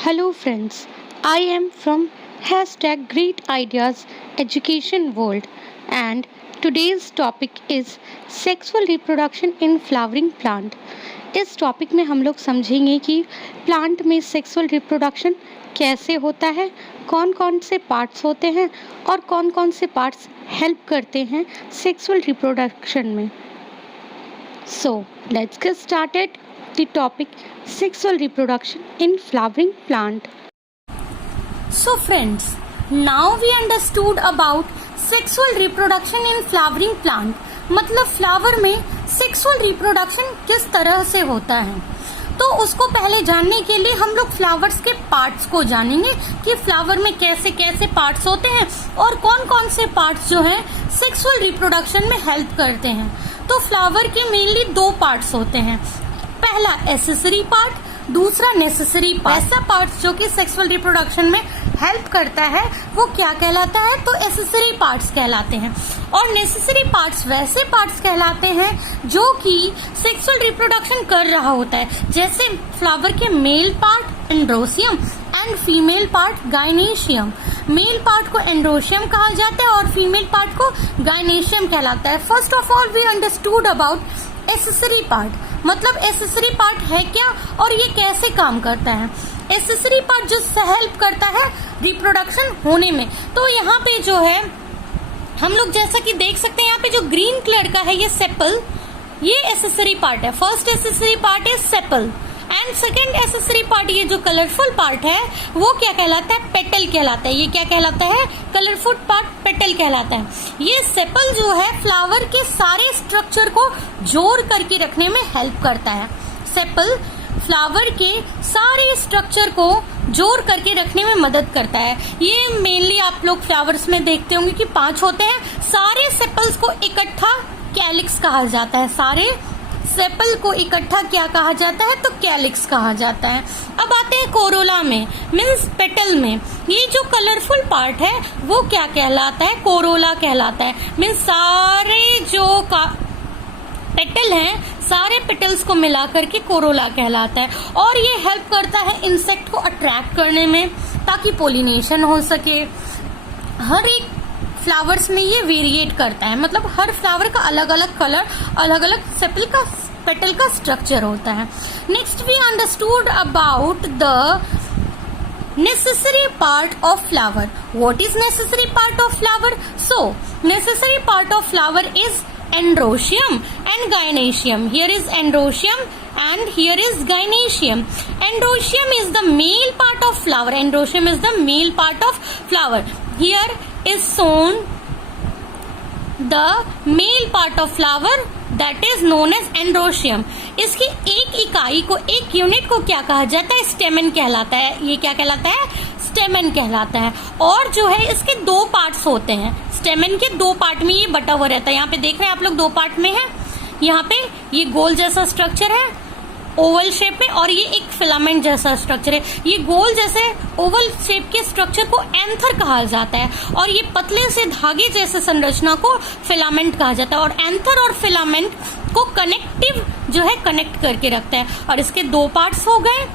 Hello friends, I am from hashtag Great Ideas Education World and today's topic is sexual reproduction in flowering plant. इस topic में हम लोग समझेंगे कि plant में सेक्सुअल रिप्रोडक्शन कैसे होता है, कौन कौन से पार्ट्स होते हैं और कौन कौन से पार्ट्स हेल्प करते हैं सेक्सुअल रिप्रोडक्शन में. So, let's get started. The topic sexual reproduction in flowering plant. So friends, now we understood about sexual reproduction in flowering plant. मतलब फ्लावर में सेक्सुअल रिप्रोडक्शन किस तरह से होता है. तो उसको पहले जानने के लिए हम लोग फ्लावर्स के पार्ट्स को जानेंगे कि फ्लावर में कैसे कैसे पार्ट्स होते हैं और कौन कौन से पार्ट्स जो हैं सेक्सुअल रिप्रोडक्शन में हेल्प करते हैं. तो फ्लावर के मेनली दो पार्ट्स होते हैं. पहला एसेसरी पार्ट, दूसरा नेसेसरी पार्ट. ऐसा पार्ट जो कि सेक्सुअल रिप्रोडक्शन में हेल्प करता है वो क्या कहलाता है, तो एसेसरी पार्ट्स कहलाते हैं. और नेसेसरी पार्ट्स वैसे पार्ट्स कहलाते हैं जो कि सेक्सुअल रिप्रोडक्शन कर रहा होता है. जैसे फ्लावर के male part androecium and female part gynoecium. Male part को एंड्रोशियम कहा जाता है और फीमेल पार्ट को गाइनेशियम कहलाता है. First of all we understood about accessory part. मतलब एसेसरी पार्ट है क्या और ये कैसे काम करता है. एसेसरी पार्ट जो हेल्प करता है रिप्रोडक्शन होने में. तो यहाँ पे जो है हम लोग जैसा कि देख सकते हैं, यहाँ पे जो ग्रीन कलर का है ये सेपल, ये एसेसरी पार्ट है. First accessory part is sepal and second accessory part ये जो कलरफुल पार्ट है वो क्या कहलाता है, पेटल कहलाता है. ये क्या कहलाता है, कलरफुल पार्ट पेटल कहलाता है. ये सेपल जो है फ्लावर के सारे स्ट्रक्चर को जोड़ करके रखने में हेल्प करता है. सेपल फ्लावर के सारे स्ट्रक्चर को जोड़ करके रखने में मदद करता है. ये मेनली आप लोग फ्लावर्स में देखते होंगे कि 5 होते हैं. सारे सेपल्स को इकट्ठा कैलिक्स कहा जाता है. सारे सेपल को इकट्ठा क्या कहा जाता है, तो कैलिक्स कहा जाता है. अब आते हैं कोरोला में, मीन्स पेटल में. ये जो कलरफुल पार्ट है वो क्या कहलाता है, कोरोला कहलाता है. मीन्स सारे जो पेटल हैं सारे पेटल्स को मिला करके कोरोला कहलाता है. और ये हेल्प करता है इंसेक्ट को अट्रैक्ट करने में ताकि पोलिनेशन हो सके. हर एक फ्लावर्स में ये वेरिएट करता है. मतलब हर फ्लावर का अलग अलग कलर, अलग अलग सेपल का पेटल का स्ट्रक्चर होता है. Next we understood about the necessary part of flower. What is necessary part of flower? So necessary part of flower is androecium and gynoecium. Here is androecium and here is gynoecium. Androecium is the male part of flower. Androecium is the male part of flower. Here is shown the male part of flower that is known as androecium. इसकी एक इकाई को, एक unit को क्या कहा जाता है, स्टेमन कहलाता है. ये क्या कहलाता है, स्टेमन कहलाता है. और जो है इसके 2 पार्ट्स होते हैं. स्टेमन के 2 पार्ट में ये बटा हुआ रहता है. यहाँ पे देख रहे हैं आप लोग 2 पार्ट में है. यहाँ पे ये गोल जैसा स्ट्रक्चर है ओवल शेप में और ये एक फिलामेंट जैसा स्ट्रक्चर है. ये गोल जैसे ओवल शेप के स्ट्रक्चर को एंथर कहा जाता है और ये पतले से धागे जैसे संरचना को फिलामेंट कहा जाता है. और एंथर और फिलामेंट को कनेक्टिव जो है कनेक्ट करके रखता है. और इसके 2 पार्ट्स हो गए,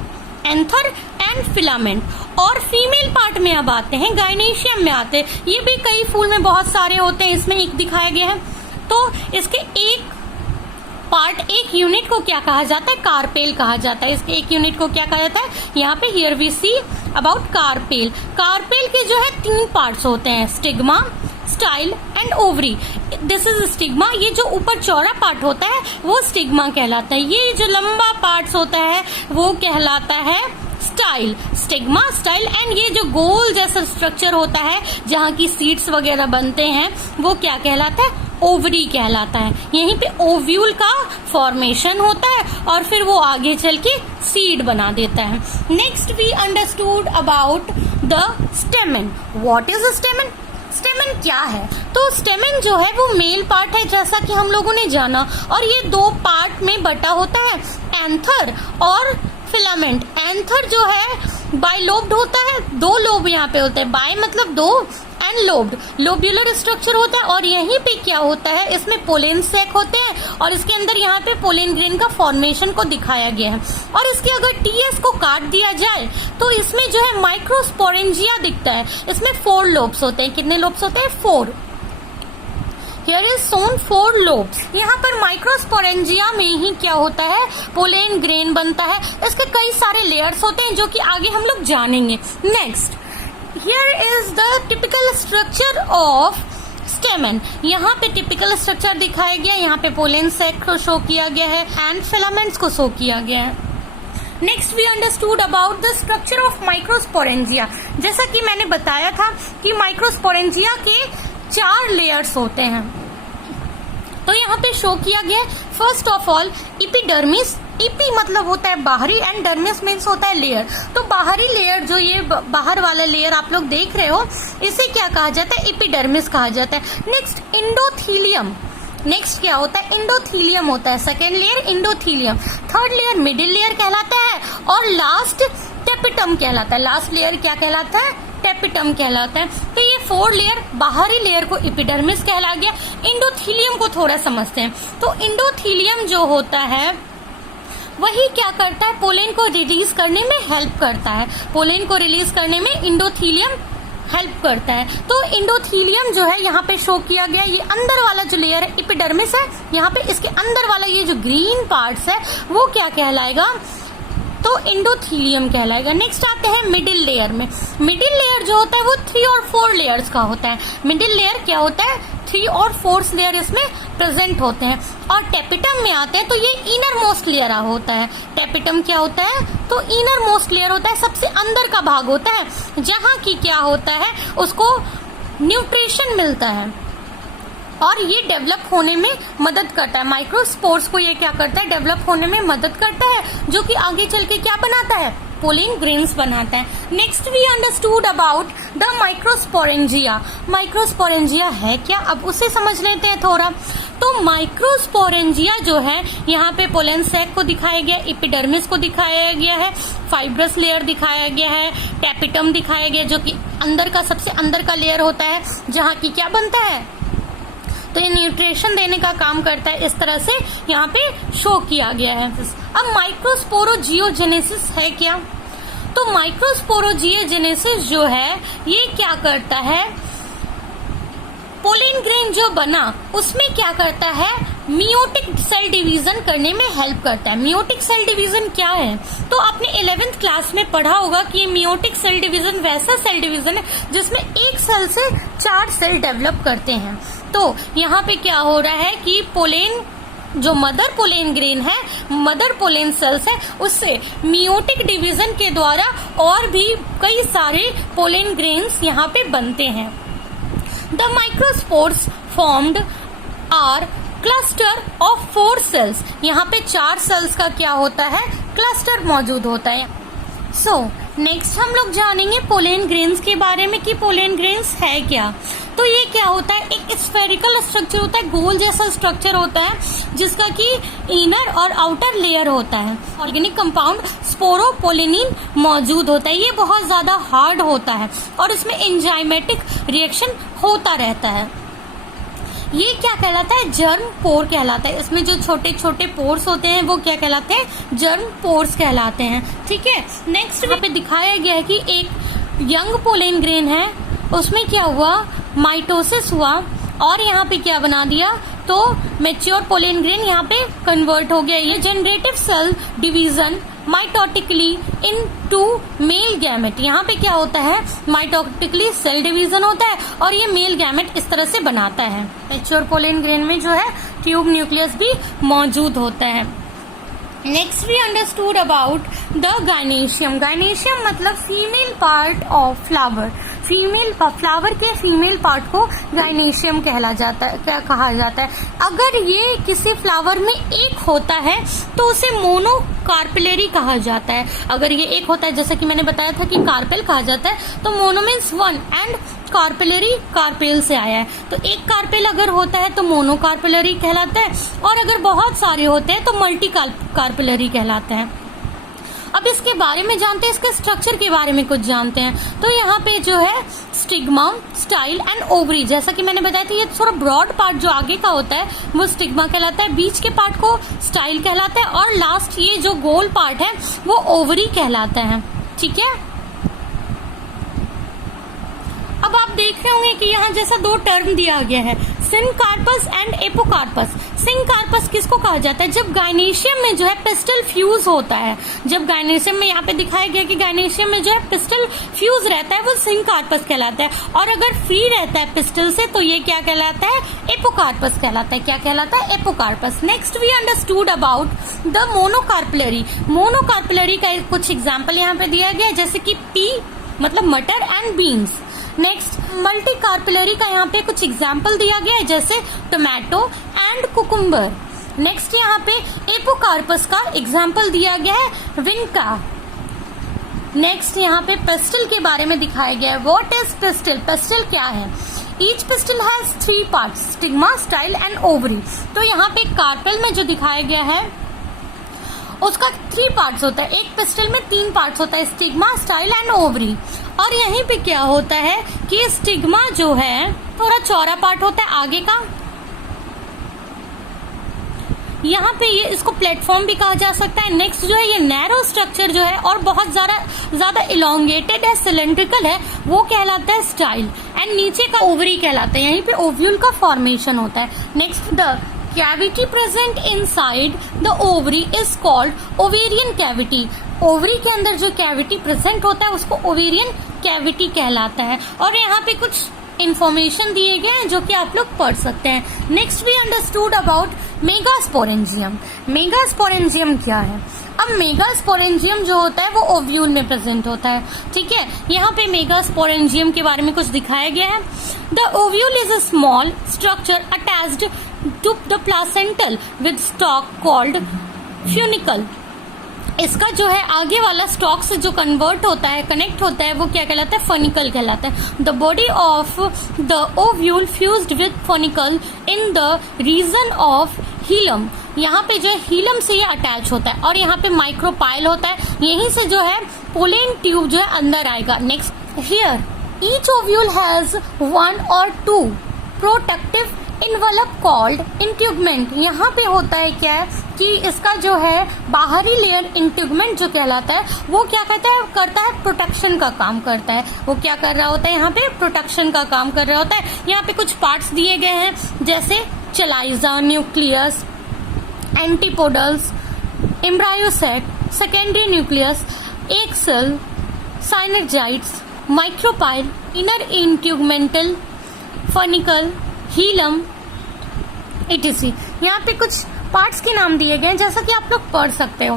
एंथर एंड फिलामेंट. और फीमेल पार्ट में अब आते हैं, गाइनेशियम में आते हैं. ये भी कई फूल में बहुत सारे होते हैं, इसमें एक दिखाया गया है. तो इसके एक पार्ट, एक यूनिट को क्या कहा जाता है, कार्पेल कहा जाता है. इसके एक यूनिट को क्या कहा जाता है, यहाँ पे here we see about carpel. Carpel के जो है 3 पार्ट्स होते हैं, stigma, style and ovary. This is stigma. ये जो ऊपर चौड़ा पार्ट होता है वो स्टिग्मा कहलाता है. ये जो लंबा पार्ट होता है वो कहलाता है स्टाइल, स्टिग्मा, स्टाइल. एंड ये जो गोल जैसा स्ट्रक्चर होता है जहाँ की सीड्स वगैरह बनते हैं वो क्या कहलाता है, ओवरी कहलाता है. यहीं पे ओव्यूल का फॉर्मेशन होता है और फिर वो आगे चल के सीड बना देता है. Next we understood about the stamen. What is stamen? Stamen क्या है, तो स्टेमन जो है वो मेल पार्ट है जैसा कि हम लोगों ने जाना. और ये 2 पार्ट में बटा होता है, एंथर और फिलामेंट. एंथर जो है बाइलोब्ड होता है, 2 लोब यहाँ पे होते हैं. बाय मतलब 2 एंड लोब्ड, लोब्यूलर स्ट्रक्चर होता है. और यहीं पे क्या होता है, इसमें पोलेन सैक होते हैं और इसके अंदर यहाँ पे पोलेन ग्रेन का फॉर्मेशन को दिखाया गया है. और इसके अगर टीएस को काट दिया जाए तो इसमें जो है माइक्रोस्पोरेंजिया दिखता है। इसमें 4 लोब्स होते हैं। कितने लोब्स होते हैं? 4। Here is shown 4 lobes। यहाँ पर माइक्रोस्पोरेंजिया में ही क्या होता है? पोलेन ग्रेन बनता है। इसके कई सारे लेयर्स होते हैं जो कि आगे हम लोग जानेंगे। Next, here is the typical structure of stamen। यहाँ पे टिपिकल स्ट्रक्चर दिखाया गया है। यहाँ पे पोलेन सैक को शो किया गया है एंड फिलामेंट्स को शो किया गया है। Next we understood about the structure of microsporangia. जैसा कि मैंने बताया था कि माइक्रोस्पोरेंजिया के 4 लेयर्स होते हैं, तो यहाँ पे शो किया गया है। First of all epidermis. EP मतलब होता है बाहरी एंड डर्मिस मीन्स होता है लेयर। तो बाहरी लेयर जो ये बाहर वाला लेयर आप लोग देख रहे हो, इसे क्या कहा जाता है? इपिडर्मिस कहा जाता है। Next endothelium. नेक्स्ट क्या होता है? इंडोथीलियम होता है। Second layer endothelium. Third layer middle layer कहलाता है और लास्ट टेपिटम कहलाता है। लास्ट लेयर क्या कहलाता है? टेपिटम कहलाता है। तो ये 4 लेयर, बाहरी लेयर को एपिडर्मिस कहला गया। इंडोथीलियम को थोड़ा समझते हैं। तो इंडोथीलियम जो होता है वही क्या करता है? पोलेन को रिलीज करने में हेल्प करता है। पोलेन को रिलीज करने में इंडोथीलियम हेल्प करता है। तो इंडोथीलियम जो है यहाँ पे शो किया गया। ये अंदर वाला जो लेयर है एपिडर्मिस है। यहाँ पे इसके अंदर वाला ये जो ग्रीन पार्ट्स है वो क्या कहलाएगा? तो इंडोथीलियम कहलाएगा। नेक्स्ट आते हैं मिडिल लेयर में। मिडिल लेयर जो होता है वो 3 और 4 लेयर्स का होता है। मिडिल लेयर क्या होता है? 3 और 4 लेयर इसमें प्रेजेंट होते हैं। और टेपिटम में आते हैं तो ये इनर मोस्ट लेयर होता है। टेपिटम क्या होता है? तो इनर मोस्ट लेयर होता है, सबसे अंदर का भाग होता है, जहाँ की क्या होता है उसको न्यूट्रिशन मिलता है और ये डेवलप होने में मदद करता है। माइक्रोस्पोर्स को ये क्या करता है? डेवलप होने में मदद करता है, जो कि आगे चल के क्या बनाता है? पोलेन ग्रेन्स बनाता है। Next we understood about the microsporangia. Microsporangia है क्या? अब उसे समझ लेते हैं थोड़ा। तो माइक्रोस्पोरेंजिया जो है यहाँ पे पोलेन सैक को दिखाया गया, एपिडर्मिस को दिखाया गया है, फाइब्रस लेयर दिखाया गया है, टेपिटम दिखाया गया जो कि अंदर का सबसे अंदर का लेयर होता है, जहाँ की क्या बनता है? तो ये न्यूट्रिशन देने का काम करता है। इस तरह से यहाँ पे शो किया गया है। अब माइक्रोस्पोरोजियोजेनेसिस है क्या? तो माइक्रोस्पोरोजियोजेनेसिस जो है ये क्या करता है? पोलेन ग्रेन जो बना उसमें क्या करता है? मियोटिक सेल डिवीजन करने में हेल्प करता है। मियोटिक सेल डिवीजन क्या है? तो आपने 11th क्लास में पढ़ा होगा कि मियोटिक सेल डिवीजन वैसा सेल डिवीजन है जिसमें एक सेल से 4 सेल डेवलप करते हैं। तो यहाँ पे क्या हो रहा है कि पोलेन जो मदर पोलेन ग्रेन है, मदर पोलेन सेल्स है, उससे मियोटिक डिवीजन के द्वारा और भी कई सारे पोलेन ग्रेन्स यहाँ पे बनते हैं। The microspores formed are cluster of 4 cells. यहाँ पे 4 सेल्स का क्या होता है? क्लस्टर मौजूद होता है। सो नेक्स्ट हम लोग जानेंगे पोलेन ग्रेन्स के बारे में कि पोलेन ग्रेन्स है क्या। तो ये क्या होता है? एक स्फेरिकल स्ट्रक्चर होता है, गोल जैसा स्ट्रक्चर होता है जिसका कि इनर और आउटर लेयर होता है। ऑर्गेनिक कंपाउंड स्पोरोपोलेनिन मौजूद होता है। ये बहुत ज्यादा हार्ड होता है और इसमें एंजाइमेटिक रिएक्शन होता रहता है। ये क्या कहलाता है? जर्म पोर कहलाता है। इसमें जो छोटे छोटे पोर्स होते हैं वो क्या कहलाते हैं? जर्म पोर्स कहलाते हैं। ठीक है। नेक्स्ट यहाँ पे दिखाया गया है कि एक यंग पोलेन ग्रेन है, उसमें क्या हुआ? माइटोसिस हुआ और यहाँ पे क्या बना दिया? तो मैच्योर पोलेन ग्रेन यहाँ पे कन्वर्ट हो गया। ये generative cell division mitotically into male gamete. यहाँ पे क्या होता है? माइटोटिकली सेल डिवीजन होता है और ये मेल गैमेट इस तरह से बनाता है। मैच्योर पोलेन ग्रेन में जो है ट्यूब न्यूक्लियस भी मौजूद होता है। Next we understood about the gynoecium. Gynoecium मतलब female part of flower. Flower के फीमेल पार्ट को गाइनेशियम कहला जाता है, क्या कहा जाता है। अगर ये किसी फ्लावर में एक होता है तो उसे मोनोकार्पेलरी कहा जाता है। अगर ये एक होता है, जैसा कि मैंने बताया था कि कार्पेल कहा जाता है, तो mono means 1 and carpellary carpel से आया है। तो एक कार्पेल अगर होता है तो मोनोकार्पेलरी कहलाता है और अगर बहुत सारे होते हैं तो मल्टी कार्पेलरी कहलाता है। अब इसके बारे में जानते हैं, इसके स्ट्रक्चर के बारे में कुछ जानते हैं। तो यहाँ पे जो है स्टिग्मा, स्टाइल एंड ओवरी, जैसा कि मैंने बताया था, ये थोड़ा ब्रॉड पार्ट जो आगे का होता है वो स्टिग्मा कहलाता है, बीच के पार्ट को स्टाइल कहलाता है और लास्ट ये जो गोल पार्ट है वो ओवरी कहलाता है। ठीक है। देख रहे होंगे कि यहाँ जैसा दो टर्म दिया गया है, सिनकार्पस एंड एपोकार्पस। सिनकार्पस किसको कहा जाता है? जब गायनेशियम में जो है पिस्टल फ्यूज होता है, जब गायनेशियम में यहाँ पे दिखाया गया कि गायनेशियम में जो है पिस्टल फ्यूज रहता है वो सिनकार्पस कहलाता है, और अगर फ्री रहता है पिस्टल से तो ये क्या कहलाता है? एपोकार्पस कहलाता है। क्या कहलाता है? Apocarpous. Next we understood about the monocarpellary. Monocarpellary का कुछ एग्जाम्पल यहाँ पे दिया गया है, जैसे कि पी मतलब मटर एंड बीन्स। नेक्स्ट मल्टी कार्पिलरी का यहाँ पे कुछ एग्जाम्पल दिया गया है, जैसे टोमेटो एंड कुकुम्बर। नेक्स्ट यहाँ पे एपोकार्पस का एग्जाम्पल दिया गया है, विनका। नेक्स्ट यहाँ पे पिस्टल के बारे में दिखाया गया है। What is pistol? पिस्टल क्या है? Each pistol has 3 parts, stigma, style and ovary. तो यहाँ पे कार्पेल में जो दिखाया गया है उसका 3 पार्ट्स होता है। एक पिस्टल में 3 पार्ट्स होता है, स्टिग्मा, स्टाइल एंड ओवरी। और यहीं पे क्या होता है कि स्टिग्मा जो है थोड़ा चौड़ा पार्ट होता है आगे का। यहाँ पे ये इसको प्लेटफॉर्म भी कहा जा सकता है। नेक्स्ट जो है ये नैरो स्ट्रक्चर जो है और बहुत ज्यादा इलोंगेटेड है, सिलेंड्रिकल है, वो कहलाता है स्टाइल। एंड नीचे का ओवरी कहलाता है, यहीं पे ओव्यूल का फॉर्मेशन होता है। Next the cavity present inside the ovary is called ovarian cavity। Ovary के अंदर जो कैविटी प्रेजेंट होता है उसको ओवेरियन कैविटी कहलाता है। और यहाँ पे कुछ इंफॉर्मेशन दिए गए हैं जो कि आप लोग पढ़ सकते हैं। Next we understood about megasporangium. Megasporangium क्या है? अब मेगास्पोरेंजियम जो होता है वो ओव्यूल में प्रेजेंट होता है, ठीक है। यहाँ पे मेगास्पोरेंजियम के बारे में कुछ दिखाया गया है। The ovule is a small structure attached to the placental with stalk called funicle. इसका जो है आगे वाला स्टॉक से जो कन्वर्ट होता है, कनेक्ट होता है, वो क्या कहलाता है? फनिकल कहलाता है। The body of the ovule fused with funicle in the region of hilum. यहाँ पे जो है हीलम से ये अटैच होता है और यहाँ पे माइक्रोपाइल होता है, यहीं से जो है पोलेन ट्यूब जो है अंदर आएगा। Next here each ovule has 1 or 2 protective envelope called integument. यहाँ पे होता है क्या है कि इसका जो है बाहरी लेयर इंट्यूगमेंट जो कहलाता है वो क्या करता है प्रोटेक्शन का काम करता है। वो क्या कर रहा होता है? यहाँ पे प्रोटेक्शन का काम कर रहा होता है। यहाँ पे कुछ पार्ट्स दिए गए हैं, जैसे chalaza, nucleus, antipodals, embryo sac, secondary nucleus, एक cell, synergids, micropyle, inner integumental, funicle, hilum, etc। यहाँ पे कुछ पार्ट्स के नाम दिए गए हैं जैसा कि आप लोग पढ़ सकते हो।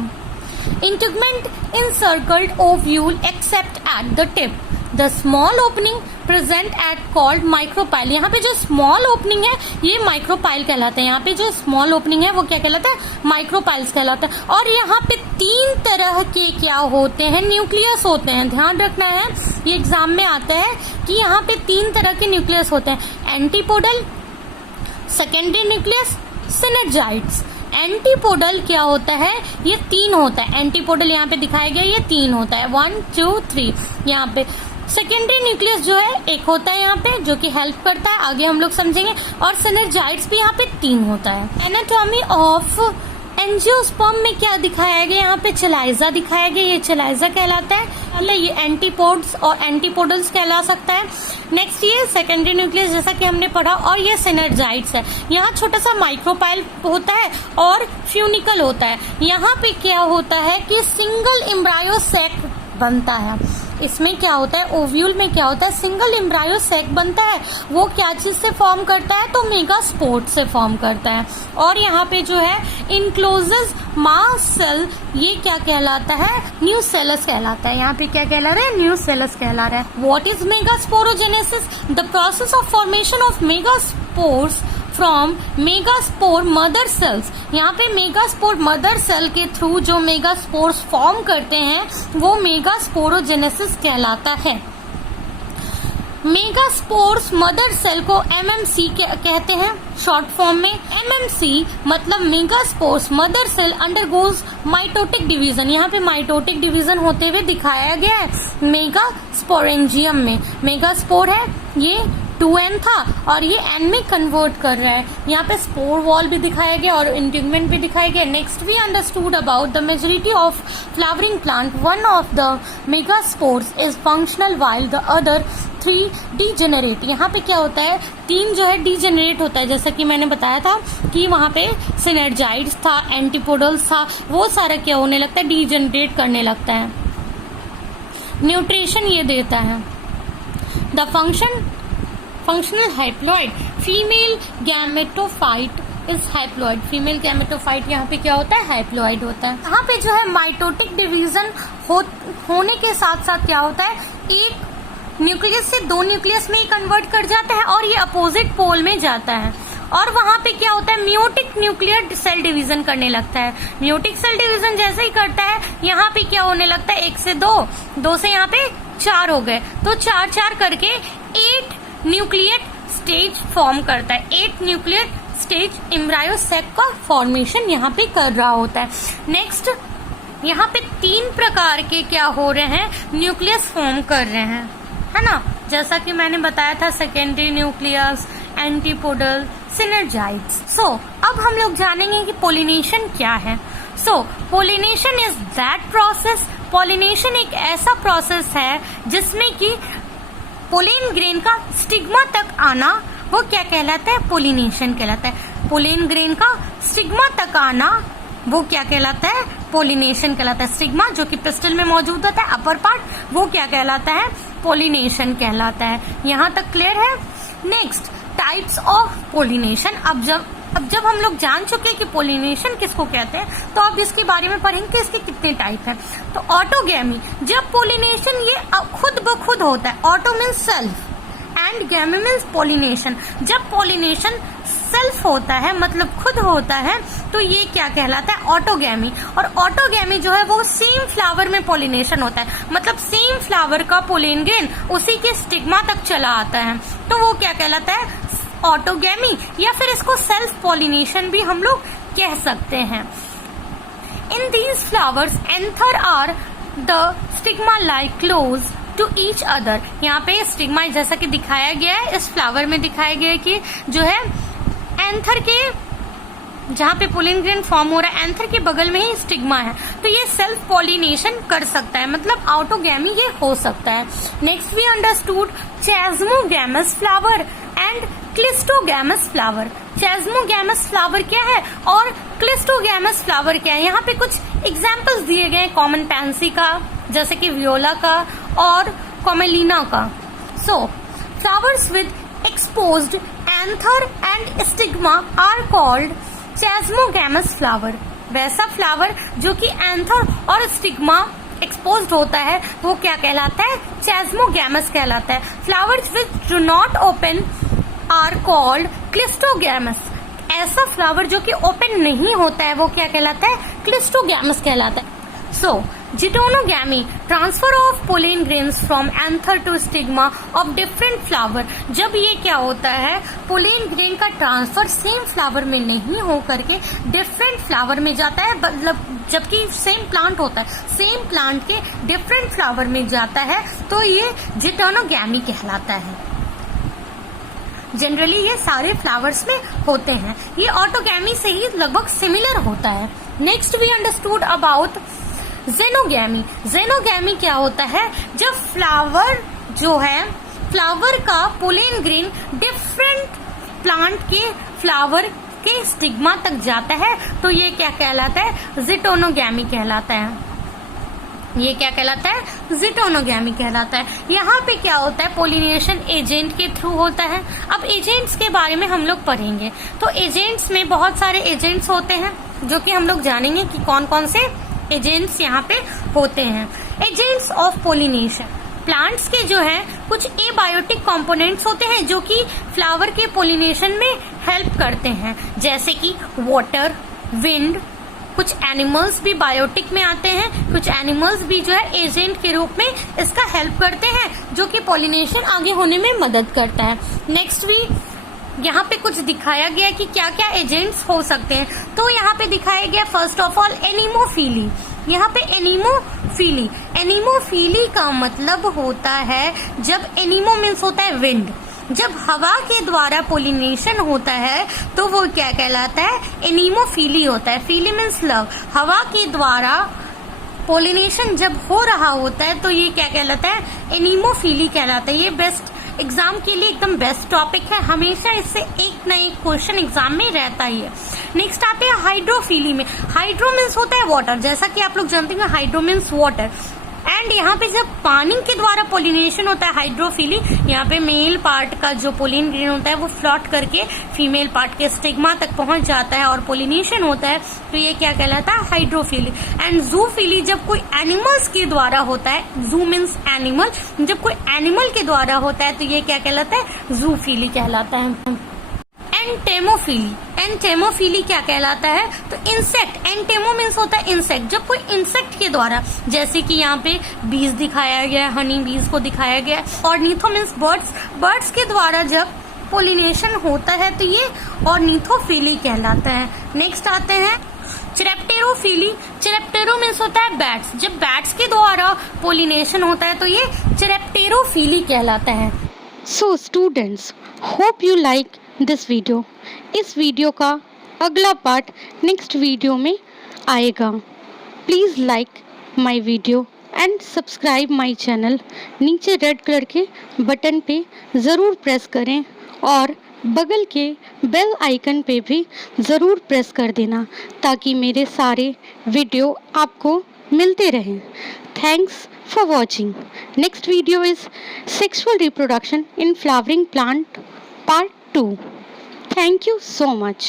Integument encircled ovule except at the tip. The small opening present at called micropyle. यहाँ पे जो स्मॉल ओपनिंग है ये माइक्रोपाइल कहलाता है। यहाँ पे जो स्मॉल ओपनिंग है वो क्या कहलाता है? माइक्रोपाइल्स कहलाता है। और यहाँ पे 3 तरह के क्या होते हैं? न्यूक्लियस होते हैं। ध्यान रखना है, ये एग्जाम में आता है कि यहाँ पे 3 तरह के न्यूक्लियस होते हैं, एंटीपोडल, सेकेंडरी न्यूक्लियस, सिनर्जाइट्स। एंटीपोडल क्या होता है? ये 3 होता है। एंटीपोडल यहाँ पे दिखाया गया, ये 3 होता है, 1 2 3। यहाँ पे सेकेंडरी न्यूक्लियस जो है एक होता है यहाँ पे, जो कि हेल्प करता है, आगे हम लोग समझेंगे। और सिनर्जाइट्स भी यहाँ पे 3 होता है। एनाटॉमी ऑफ एंजियोस्पर्म में क्या दिखाया गया? यहाँ पे चलाइजा दिखाया गया, ये चलाइजा कहलाता है। ये एंटीपोड्स और एंटीपोडल्स कहला सकता है। नेक्स्ट ये सेकेंडरी न्यूक्लियस जैसा कि हमने पढ़ा, और ये सिनर्जाइट्स है। यहाँ छोटा सा माइक्रोपाइल होता है और फ्यूनिकल होता है। यहाँ पे क्या होता है कि सिंगल एम्ब्रायो सैक बनता है। इसमें क्या होता है? ओव्यूल में क्या होता है? सिंगल एम्ब्रायो सैक बनता है। वो क्या चीज से फॉर्म करता है? तो मेगास्पोर से फॉर्म करता है। और यहाँ पे जो है इनक्लोजेस मास सेल, ये क्या कहलाता है? न्यूसेलस कहलाता है। यहाँ पे क्या कहला रहा है? न्यूसेलस कहला रहा है। What is megasporogenesis? The process of formation of megaspores from megaspore mother cells. यहाँ पे मेगास्पोर मदर सेल के थ्रू जो मेगास्पोर्स फॉर्म करते हैं वो मेगास्पोरोजेनेसिस कहलाता है। मेगास्पोर्स मदर सेल को MMC कहते हैं शॉर्ट फॉर्म में। MMC मतलब megaspores mother cell undergoes mitotic division. यहाँ पे माइटोटिक डिवीजन होते हुए दिखाया गया है मेगास्पोरेंजियम में। मेगास्पोर है, ये 2n था और ये n में कन्वर्ट कर रहा है। यहाँ पे स्पोर वॉल भी दिखाया गया और इंटीग्मेंट भी दिखाया गया। Next we understood about the majority of flowering plant, one of the megaspores is functional while the other 3 degenerate. यहाँ पे क्या होता है, 3 जो है डीजेनरेट होता है, जैसा कि मैंने बताया था कि वहाँ पे सिनर्जाइड्स था, एंटीपोडल्स था, वो सारा क्या होने लगता है, डीजेनरेट करने लगता है। न्यूट्रिशन ये देता है। The functional haploid, female gametophyte is haploid. Female gametophyte यहाँ पे क्या होता है, हाइप्लॉइड होता है। यहाँ पे जो है माइटोटिक डिवीजन होने के साथ साथ क्या होता है, एक न्यूक्लियस से 2 न्यूक्लियस में कन्वर्ट कर जाता है और ये अपोजिट पोल में जाता है। और वहां पे क्या होता है, म्यूटिक न्यूक्लियर सेल डिवीजन करने लगता है। म्यूटिक सेल डिवीजन जैसे ही करता है, यहाँ पे क्या होने लगता है, 1 से 2, 2 से यहाँ पे 4 हो गए, तो 4 करके 8 न्यूक्लियर स्टेज फॉर्म करता है। 8 न्यूक्लियर स्टेज एम्ब्रायो सैक का फॉर्मेशन यहाँ पे कर रहा होता है। नेक्स्ट यहाँ पे 3 प्रकार के क्या हो रहे हैं, न्यूक्लियस फॉर्म कर रहे हैं, है ना, जैसा कि मैंने बताया था, secondary nucleus, antipodal, synergids. So अब हम लोग जानेंगे कि पोलिनेशन क्या है। So pollination is that process, pollination एक ऐसा प्रोसेस है जिसमें कि पोलेन ग्रेन का स्टिग्मा तक आना, वो क्या कहलाता है, पोलिनेशन कहलाता है। पोलेन ग्रेन का स्टिग्मा तक आना वो क्या कहलाता है, पोलिनेशन कहलाता है। स्टिग्मा जो कि पिस्टल में मौजूद होता है, अपर पार्ट, वो क्या कहलाता है, पोलिनेशन कहलाता है। यहाँ तक क्लियर है। Next types of pollination. अब जब हम लोग जान चुके हैं कि पोलिनेशन किसको कहते हैं, तो अब इसके बारे में पढ़ेंगे कि इसके कितने टाइप हैं। तो ऑटोगैमी, जब पोलिनेशन ये खुद ब खुद होता है, auto means self and गैमी means pollination. जब पोलिनेशन सेल्फ होता है मतलब खुद होता है, तो ये क्या कहलाता है, ऑटोगैमी। और ऑटोगैमी जो है वो सेम फ्लावर में पोलिनेशन होता है, मतलब सेम फ्लावर का पोलेन ग्रेन उसी के स्टिग्मा तक चला आता है, तो वो क्या कहलाता है, ऑटोगैमी, या फिर इसको सेल्फ पोलिनेशन भी हम लोग कह सकते हैं। In these flowers anther are the stigma like close to each other. यहाँ पे स्टिग्मा जैसा कि दिखाया गया है, इस फ्लावर में दिखाया गया है कि जो है एंथर के, जहाँ पे पोलेन ग्रेन फॉर्म हो रहा है, एंथर के बगल में ही स्टिग्मा है, तो ये सेल्फ पोलिनेशन कर सकता है, मतलब ऑटोगैमी ये हो सकता है। Next we understood chasmogamous flower and cleistogamous flower. Chasmogamous flower क्या है और क्लिस्टोगैमस फ्लावर क्या है, यहाँ पे कुछ एग्जाम्पल्स दिए गए हैं, कॉमन पैंसी का, जैसे कि वियोला का और कॉमेलिना का। So flowers with exposed anther and stigma are called chasmogamous flower. वैसा फ्लावर जो कि एंथर और स्टिग्मा एक्सपोज्ड होता है वो क्या कहलाता है, चेस्मोगैमस कहलाता है। Flowers with do not open are called cleistogamous. ऐसा फ्लावर जो कि ओपन नहीं होता है वो क्या कहलाता है, क्लिस्टोगैमस कहलाता है। So geitonogamy, transfer of pollen grains from anther to stigma of different flower. जब ये क्या होता है, पोलेन ग्रेन का ट्रांसफर सेम फ्लावर में नहीं हो करके डिफरेंट फ्लावर में जाता है, मतलब जबकि सेम प्लांट होता है, सेम प्लांट के डिफरेंट फ्लावर में जाता है, तो ये जिटोनोगैमी कहलाता है। जनरली ये सारे फ्लावर्स में होते हैं, ये ऑटोगैमी से ही लगभग सिमिलर होता है। Next we understood about xenogamy. Xenogamy क्या होता है, जब फ्लावर जो है, फ्लावर का पोलेन ग्रेन डिफरेंट प्लांट के फ्लावर के स्टिग्मा तक जाता है, तो ये क्या कहलाता है, जिटोनोगैमी कहलाता है। ये क्या कहलाता है, जिटोनोगैमी कहलाता है। यहाँ पे क्या होता है, पोलिनेशन एजेंट के थ्रू होता है। अब एजेंट्स के बारे में हम लोग पढ़ेंगे, तो एजेंट्स में बहुत सारे एजेंट्स होते हैं जो कि हम लोग जानेंगे कि कौन कौन से एजेंट्स यहाँ पे होते हैं। एजेंट्स ऑफ पोलिनेशन, प्लांट्स के जो है कुछ एबायोटिक कंपोनेंट्स होते हैं जो कि फ्लावर के पोलिनेशन में हेल्प करते हैं, जैसे कि वाटर, विंड। कुछ एनिमल्स भी बायोटिक में आते हैं, कुछ एनिमल्स भी जो है एजेंट के रूप में इसका हेल्प करते हैं, जो कि पोलिनेशन आगे होने में मदद करता है। नेक्स्ट भी यहाँ पे कुछ दिखाया गया कि क्या क्या एजेंट्स हो सकते हैं, तो यहाँ पे दिखाया गया फर्स्ट ऑफ ऑल एनिमोफिली। यहाँ पे एनिमोफिली का मतलब होता है, जब एनिमो मीन्स होता है विंड, जब हवा के द्वारा पोलिनेशन होता है तो वो क्या कहलाता है? एनीमोफिली होता है। फीली मीन्स लव। हवा के द्वारा पोलिनेशन जब हो रहा होता है तो ये क्या कहलाता है? एनीमोफिली कहलाता है। ये बेस्ट एग्जाम के लिए एकदम बेस्ट टॉपिक है, हमेशा इससे एक ना एक क्वेश्चन एग्जाम में रहता ही है। नेक्स्ट आते हैं हाइड्रोफिली में। हाइड्रो मीन्स होता है वाटर, जैसा कि आप लोग जानते हैं हाइड्रो मीन्स वाटर। एंड यहाँ पे जब पानी के द्वारा पोलिनेशन होता है हाइड्रोफिली, यहाँ पे मेल पार्ट का जो पोलिन ग्रेन होता है वो फ्लॉट करके फीमेल पार्ट के स्टिग्मा तक पहुंच जाता है और पोलिनेशन होता है, तो ये क्या कहलाता है? हाइड्रोफिली। एंड जूफिली जब कोई एनिमल्स के द्वारा होता है, जू मीन्स एनिमल, जब कोई एनिमल के द्वारा होता है तो ये क्या कहलाता है? जूफिली कहलाता है। एंटेमोफिली, एंटेमोफिली क्या कहलाता है? तो इंसेक्ट, एंटेमो मीन्स होता है इंसेक्ट, जब कोई इंसेक्ट के द्वारा, जैसे कि यहाँ पे बीज दिखाया गया है, हनी बीज को दिखाया गया है। ऑर्निथो मीन्स बर्ड्स, बर्ड्स के द्वारा जब पोलिनेशन होता है तो ये ऑर्निथोफिली कहलाता है। नेक्स्ट आते हैं चिरेप्टेरोफिली। चिरेप्टेरो मीन्स होता है बैट्स, जब बैट्स के द्वारा पोलिनेशन होता है तो ये चिरेप्टेरोफिली कहलाता है। So students, hope you like this video. इस वीडियो का अगला पार्ट नेक्स्ट वीडियो में आएगा। Please like my video and subscribe my channel. नीचे रेड कलर के बटन पे ज़रूर प्रेस करें और बगल के बेल आइकन पे भी ज़रूर प्रेस कर देना ताकि मेरे सारे वीडियो आपको मिलते रहें। Thanks for watching. Next video is sexual reproduction in flowering plant part 2. Thank you so much.